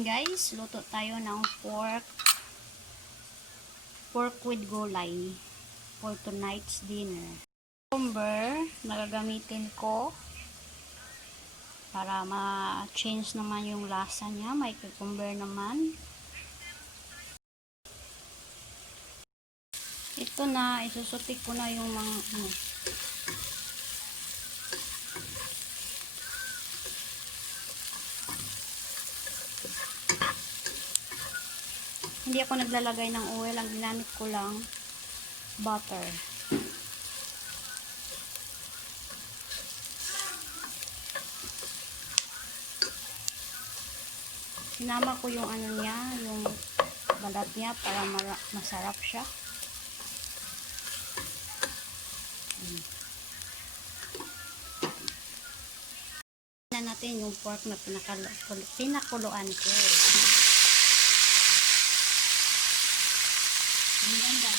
Guys, luto tayo ng pork with gulay for tonight's dinner. Cucumber na gagamitin ko para ma-change naman yung lasa niya. May cucumber naman. Ito na, isusutik ko na yung mga Hindi ako naglalagay ng oil, ang ginamit ko lang butter. Sinama ko yung ano niya, yung balat niya para masarap siya. Na natin yung pork na pinakuluan ko. Ang ganda.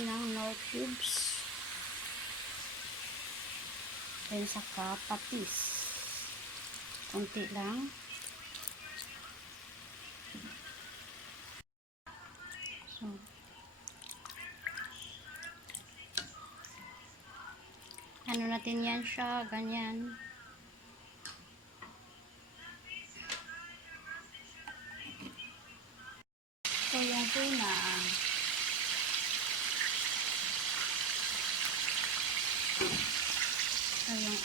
Ng nor cubes. Then saka patis. Kunti lang. Ano natin yan siya, ganyan. So yung tuna. So yung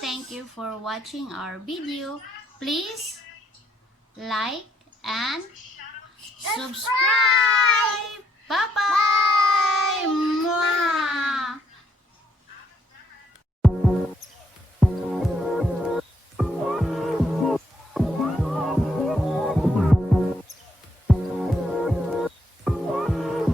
thank you for watching our video. Please like and subscribe. Bye bye. Mwah.